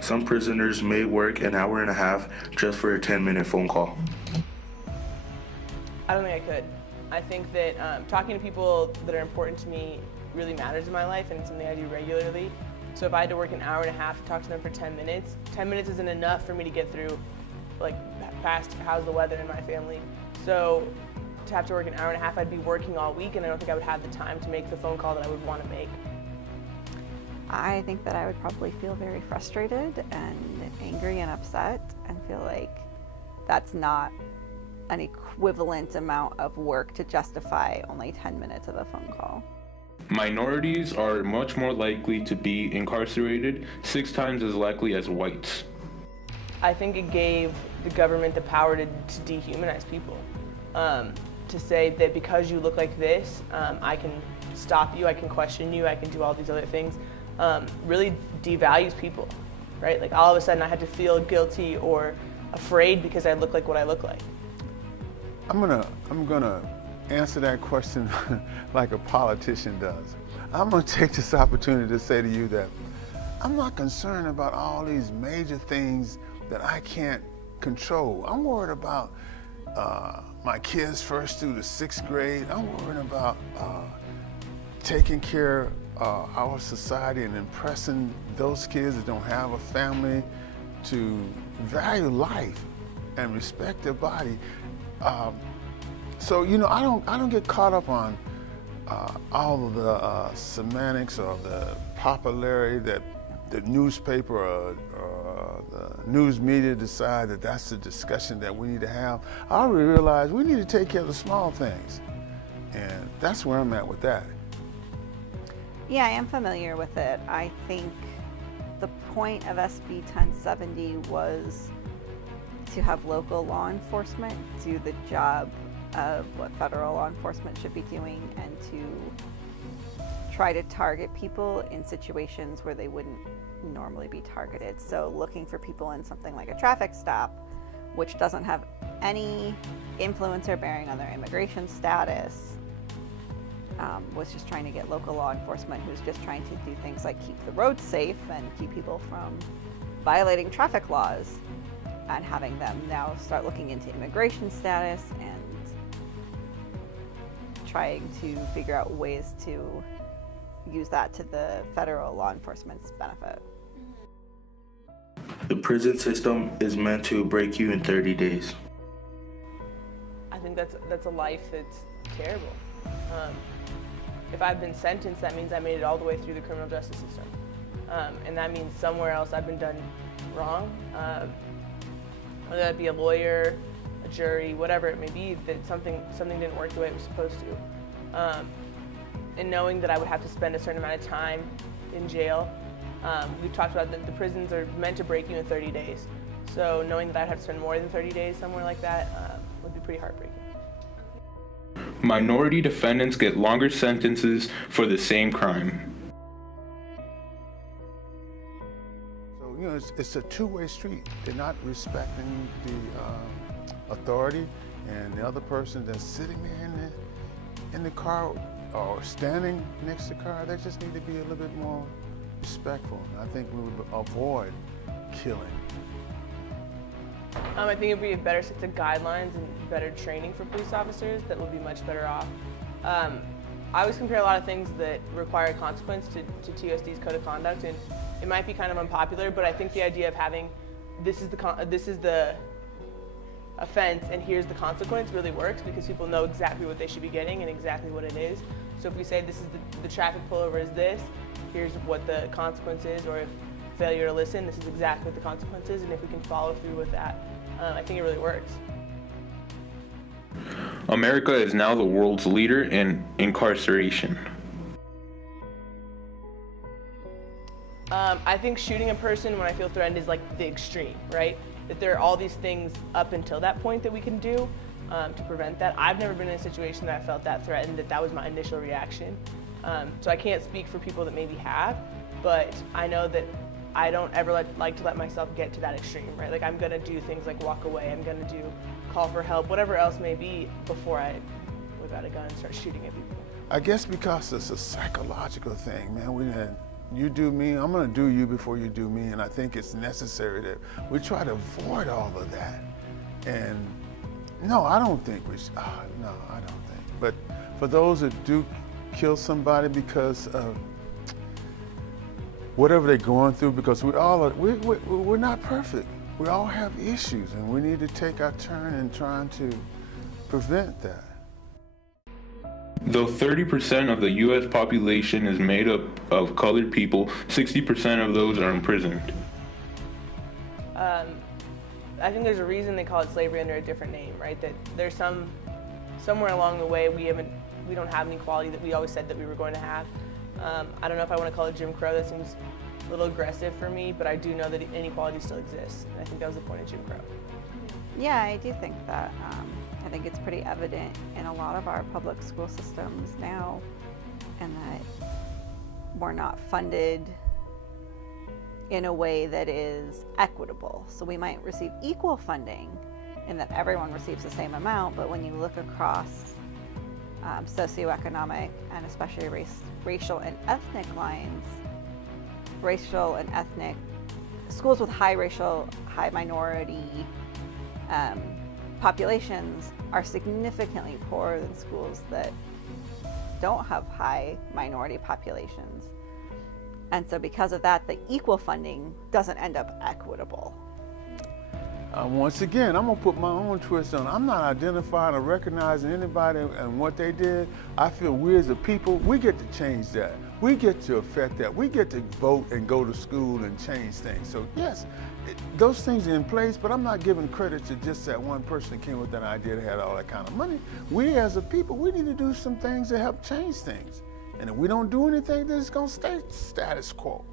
Some prisoners may work an hour and a half just for a 10-minute phone call. I don't think I could. I think that talking to people that are important to me really matters in my life, and it's something I do regularly. So if I had to work an hour and a half to talk to them for 10 minutes isn't enough for me to get through, like, past how's the weather in my family. So to have to work an hour and a half, I'd be working all week, and I don't think I would have the time to make the phone call that I would want to make. I think that I would probably feel very frustrated and angry and upset and feel like that's not an equivalent amount of work to justify only 10 minutes of a phone call. Minorities are much more likely to be incarcerated, 6 times as likely as whites. I think it gave the government the power to dehumanize people. To say that because you look like this, I can stop you, I can question you, I can do all these other things, really devalues people, right? Like all of a sudden I had to feel guilty or afraid because I look like what I look like. I'm gonna answer that question like a politician does. I'm gonna take this opportunity to say to you that I'm not concerned about all these major things that I can't control. I'm worried about my kids first through the 6th grade. I'm worried about taking care of our society and impressing those kids that don't have a family to value life and respect their body. So I don't get caught up on all of the semantics or the popularity that the newspaper or the news media decide that that's the discussion that we need to have. I already realize we need to take care of the small things, and that's where I'm at with that. Yeah, I am familiar with it. I think the point of SB 1070 was to have local law enforcement do the job of what federal law enforcement should be doing, and to try to target people in situations where they wouldn't normally be targeted. So looking for people in something like a traffic stop, which doesn't have any influence or bearing on their immigration status, was just trying to get local law enforcement who's just trying to do things like keep the roads safe and keep people from violating traffic laws, and having them now start looking into immigration status and trying to figure out ways to use that to the federal law enforcement's benefit. The prison system is meant to break you in 30 days. I think that's a life that's terrible. If I've been sentenced, that means I made it all the way through the criminal justice system. And that means somewhere else I've been done wrong. Whether that be a lawyer, a jury, whatever it may be, that something didn't work the way it was supposed to. And knowing that I would have to spend a certain amount of time in jail. We've talked about that the prisons are meant to break you in 30 days. So knowing that I'd have to spend more than 30 days somewhere like that would be pretty heartbreaking. Minority defendants get longer sentences for the same crime. So, it's a two-way street. They're not respecting the authority, and the other person that's sitting there in the car or standing next to the car, they just need to be a little bit more respectful. I think we would avoid killing. I think it'd be a better set of guidelines and better training for police officers that would be much better off. I always compare a lot of things that require consequence to TUSD's code of conduct, and it might be kind of unpopular, but I think the idea of having this is the offense and here's the consequence really works, because people know exactly what they should be getting and exactly what it is. So if we say this is the traffic pullover is this, here's what the consequence is, or if failure to listen, this is exactly what the consequence is, and if we can follow through with that, I think it really works. America is now the world's leader in incarceration. I think shooting a person when I feel threatened is like the extreme, right? That there are all these things up until that point that we can do to prevent that. I've never been in a situation that I felt that threatened, that was my initial reaction. So I can't speak for people that maybe have, but I know that I don't ever like to let myself get to that extreme, right? Like I'm gonna do things like walk away, I'm gonna do call for help, whatever else may be, before I whip out a gun and start shooting at people. I guess because it's a psychological thing, man. you do me, I'm going to do you before you do me. And I think it's necessary that we try to avoid all of that. And no, I don't think we should. No, I don't think. But for those that do kill somebody because of whatever they're going through, because we're not perfect. We all have issues, and we need to take our turn in trying to prevent that. Though 30% of the U.S. population is made up of colored people, 60% of those are imprisoned. I think there's a reason they call it slavery under a different name, right? That there's somewhere along the way we don't have an equality that we always said that we were going to have. I don't know if I want to call it Jim Crow. That seems a little aggressive for me, but I do know that inequality still exists. And I think that was the point of Jim Crow. Yeah, I do think that. I think it's pretty evident in a lot of our public school systems now, and that we're not funded in a way that is equitable. So we might receive equal funding in that everyone receives the same amount, but when you look across socioeconomic and especially racial and ethnic lines, racial and ethnic schools with high minority populations are significantly poorer than schools that don't have high minority populations. And so because of that, the equal funding doesn't end up equitable. Once again, I'm going to put my own twist on it. I'm not identifying or recognizing anybody and what they did. I feel we as a people, we get to change that. We get to affect that. We get to vote and go to school and change things. So yes, those things are in place, but I'm not giving credit to just that one person that came with that idea that had all that kind of money. We as a people, we need to do some things to help change things. And if we don't do anything, then it's going to stay status quo.